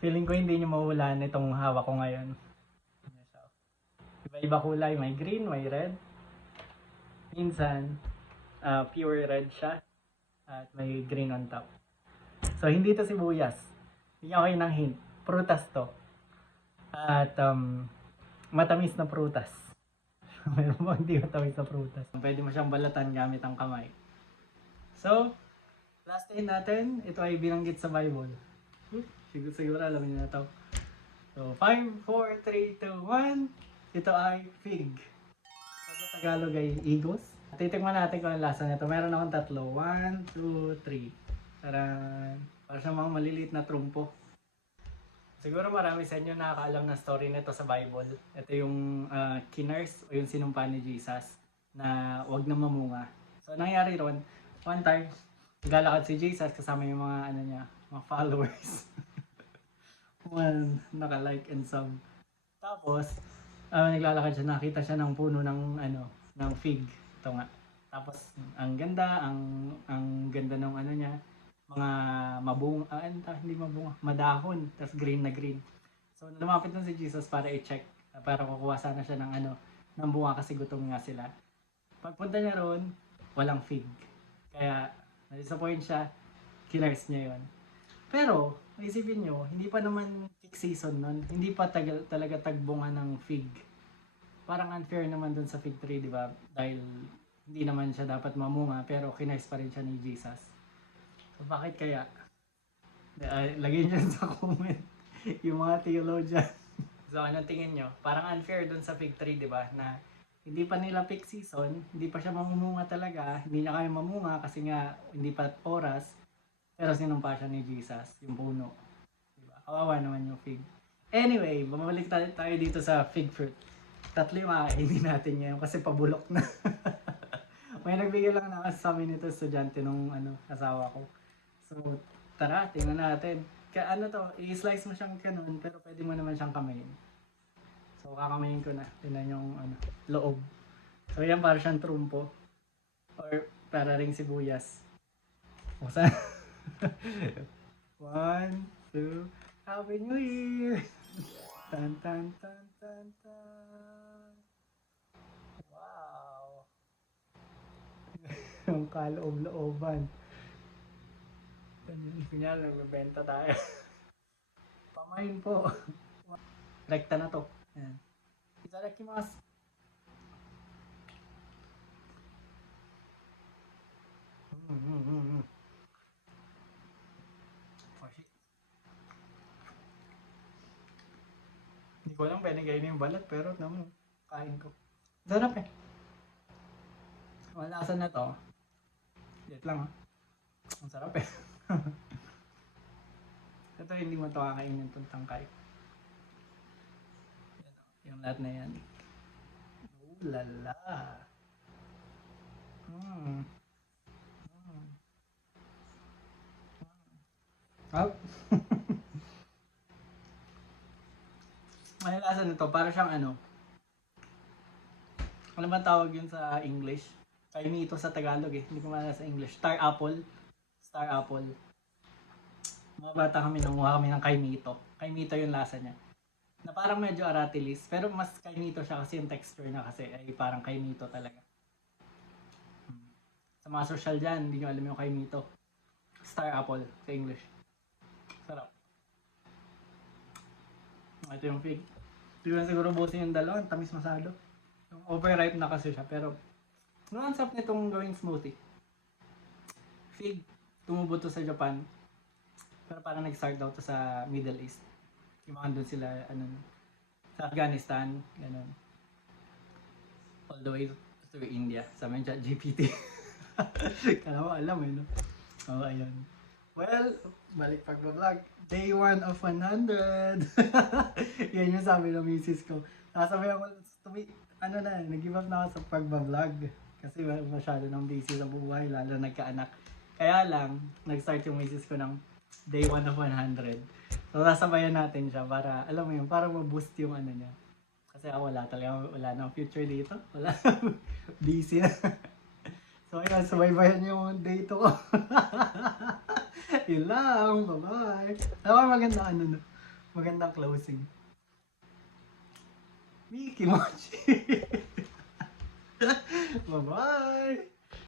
Feeling ko hindi nyo mahulaan itong hawak ko ngayon. Iba-iba kulay, may green, may red. Minsan, pure red siya. At may green on top. So, hindi to sibuyas. Bigyan ko kayo ng hint. Prutas to. At matamis na prutas. Meron bang hindi matamis na prutas? Pwede mo siyang balatan gamit ang kamay. So, last hint natin, ito ay binanggit sa Bible. Siguro alam niyo na to. So, 5, 4, 3, 2, 1. Ito ay fig. So, sa Tagalog ay igos. Titikman natin kung ang lasa nito. Meron akong tatlo. 1, 2, 3. Taran. Para sa mga maliliit na trumpo. Siguro marami sa inyo nakakaalam na story nito sa Bible. Ito yung kinurse o yung sinumpa ni Jesus na wag na mamunga. So, nangyari ron, one time, naglalakad si Jesus kasama yung mga mga followers. One, naka-like and sub. Tapos, naglalakad siya, nakita siya ng puno ng fig. Ito nga. Tapos, ang ganda ng niya, mga hindi mabunga, madahon, tapos green na green. So, lumapit na si Jesus para i-check, para kukuha sana siya ng bunga kasi gutom nga sila. Pagpunta niya roon, walang fig. Kaya, na-disappoint siya, kinurse niya yon. Pero, isipin nyo, hindi pa naman fig season nun. Hindi pa talaga tagbunga ng fig. Parang unfair naman dun sa fig tree, di ba? Dahil hindi naman siya dapat mamunga, pero kinurse pa rin siya ni Jesus. So, bakit kaya? Lagay nyo sa comment yung mga theologian. So, anong tingin nyo? Parang unfair dun sa fig tree, di ba? Na hindi pa nila fig season, hindi pa siya mamumunga talaga, hindi niya kaya mamunga kasi nga hindi pa oras. Pero sinumpa siya ni Jesus, yung puno. Diba? Kawawa naman yung fig. Anyway, bumalik tayo dito sa fig fruit. Tatlo yung makakainin natin ngayon kasi pabulok na. May nagbigay lang na sa amin nito estudyante nung asawa ko. So, tara, tingnan natin. I-slice mo siyang ganun, pero pwede mo naman siyang kamayin. So, kakamayin ko na. Tingnan yung loob. So, yan para siyang trumpo. Or para ring sibuyas. O, saan? 1, 2, Happy New Year! Tan tan tan tan tan. Wow! Ang kaloob-looban. Kunyari, nagbebenta tayo. Pamain po. Rekta na to. Ayan. Itadakimasu. Hindi ko alam pwede kainin yung balat pero naman kain ko. Sarap eh. Malasa na to. Wait lang ha. Ang sarap eh. Ito hindi mo ito kakainin itong tangkay. Yung lahat na yan. Oh lala. Oh. May lasa nito, para siyang ano ba tawag yun sa English? Kaimito sa Tagalog eh, hindi ko malala sa English. Star apple. Mga bata kami, nanguha kami ng kaimito. Kaimito yung lasa niya. Na parang medyo aratilis, pero mas kaimito siya kasi yung texture na kasi ay parang kaimito talaga. Sa mga social dyan, hindi nyo alam yung kaimito. Star apple sa English. Sarap. Ito yung fig. Hindi ko na siguro busin yung dalawang, tamis masado. Yung overripe na kasi siya, pero ang sarap nitong gawing smoothie. Fig, tumubo to sa Japan. Pero parang nag-start daw to sa Middle East. Yung mga doon sila, sa Afghanistan, ganun. All the way to India. Sa amin siya, GPT. Kala mo alam eh, no? Oo, ayun. Well, balik pag-vlog. Day 1 of 100. Yan yung sabi ng misis ko. Sasabi ako, nag-give up na ako sa pag-vlog. Kasi masyado nang busy sa buhay, lalo nagkaanak. Kaya lang, nag-start yung misis ko ng Day 1 of 100. So, sasabayan natin siya para, alam mo yun, para ma-boost yung niya. Kasi ako wala nang future dito. Wala. Busy na. So, ayun, subaybayan yung date ko. Yun lang, bye-bye. Ako maganda Magandang closing. Mickey Mochi. Bye-bye!